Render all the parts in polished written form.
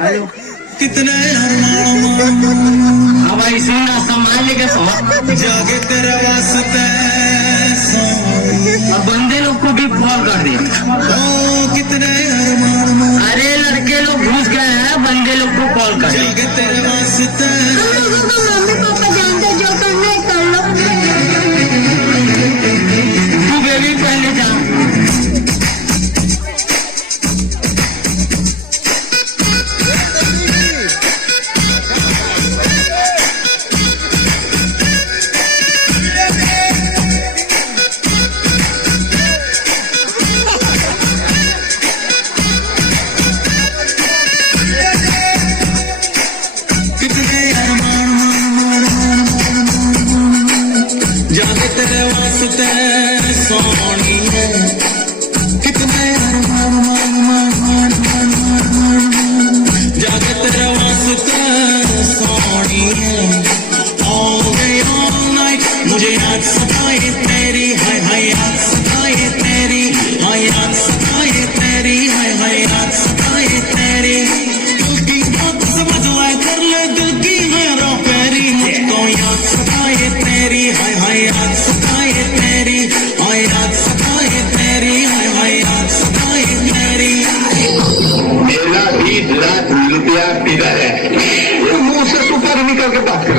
Hello कितने अब ऐसे ही ना संभाल लेके सो जागे तेरे वास्ते अब बंदे लोग को भी कॉल कर दिया। ओ कितने अरे लड़के लोग घुस गए हैं, बंदे लोग को कॉल कर दिया। जागे तेरे वास्ते मम्मी पापा जानते जो करना है कर लो। तू बेबी पहले जा। जागे तेरे वास्ते सोनी है कितने जागे तेरे वास्ते सोनी है all day all night मुझे याद सताए तेरी हाय हाय याद सताए तेरी हाय याद सताए तेरी हाय हाय याद सताए तेरी दिल की बात समझ ले कर ले दिल की मेरा पैरी मुझको याद सताए तेरी हाय हाय याद सताए तेरी हाय याद सताए तेरी हाय हाय याद सताए तेरी। मेरा 20 लाख रुपया किधर है? ये मुंह से सुपर निकल के बात कर।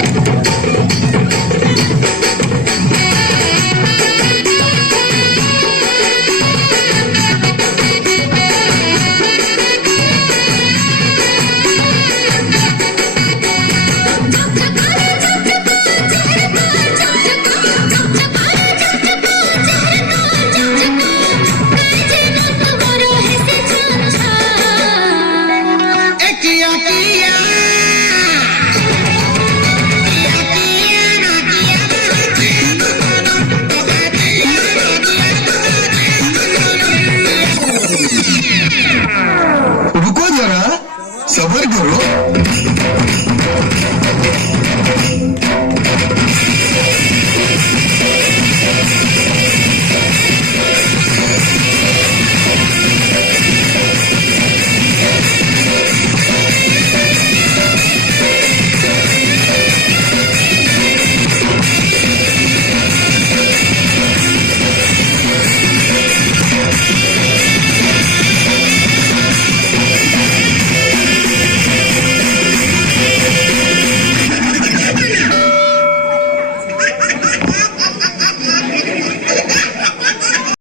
रुको जरा, सब्र करो।